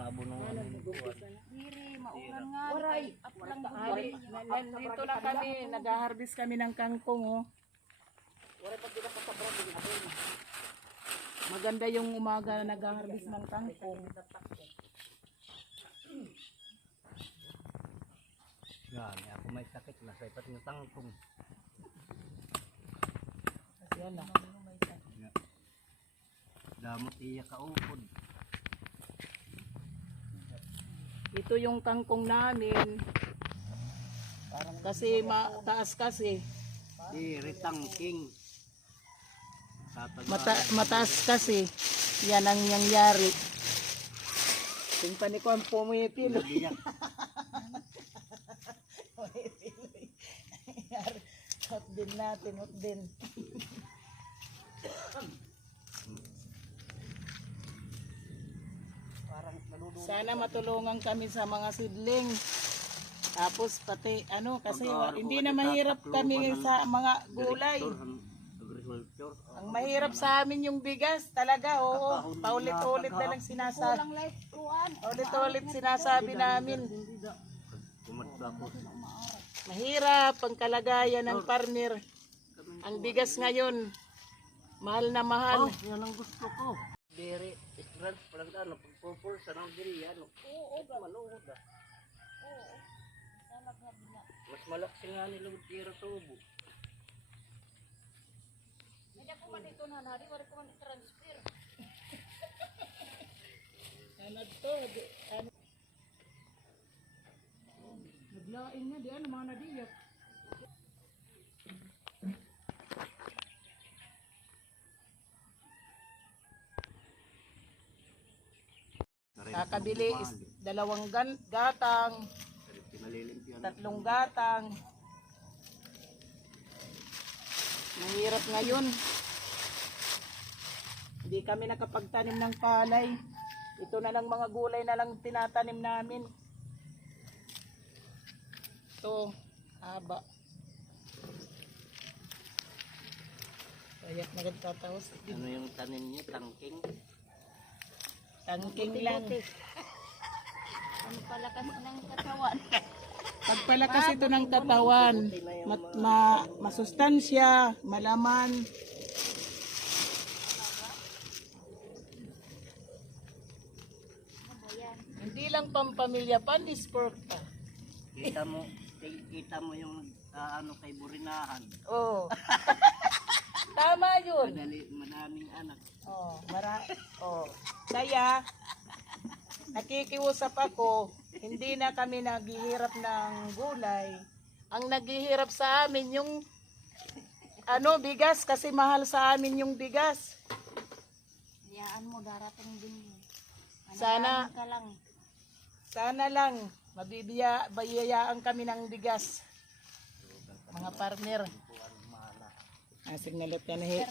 nabo nung ano yung buwan. Diri, maulan nga. Waray. Ako lang Nandito na kami, nag-harvest kami ng kangkong, oh. Wala pag pinakasabra din ako. Maganda yung umaga na nag-harvest ng kangkong. Yan, ako may sakit na sa ipat ng tangkong. Yan na. Damot iya kaupod. Ito yung kangkong namin. Kasi mataas kasi. Di retangking. Mataas kasi. Yan ang nangyari. Yung paniko ang pumipilo. Hot din natin, hot din. Sana matulungan kami sa mga sidling. Tapos pati ano kasi hindi na mahirap kami sa mga gulay. Ang mahirap sa amin yung bigas talaga, oo. Paulit-ulit na lang sinasabi. Paulit-ulit sinasabi namin. Mahirap ang kalagayan ng farmer. Ang bigas ngayon, mahal na mahal. Oh, yan ang gusto ko. Dere, strand, parang ano, pagpupul sa nang diri, ano. Oo, maluhod ah. Oo. Salag nga bila. Mas malaki nga nila tira tubo. Hindi ko man ito na nari, wala ko man i-transfer. Ano to? Naglaing na di ano mga nadiyak. Kakabili is 2 gatang, 3 gatang. Mahirap ngayon. Hindi kami nakapagtanim ng palay. Ito na lang mga gulay na lang tinatanim namin. Ito, haba. Kaya't nagtatapos. Ano yung tanim niyo, tangking? Tangking lang. Ano palakas ng katawan? Pagpalakas ito ng katawan, masustansya, malaman. Hindi lang pampamilya, pan-sport pa. Kita mo yung ano kay Burinahan. Oo. Tama yun. Madaming anak. Kaya, nakikiusap ako, hindi na kami naghihirap ng gulay. Ang naghihirap sa amin yung bigas kasi mahal sa amin yung bigas. Hayaan mo, darating din yun. Sana, Ka lang. sana lang, bayayaan kami ng bigas. Mga partner. Signalat yan.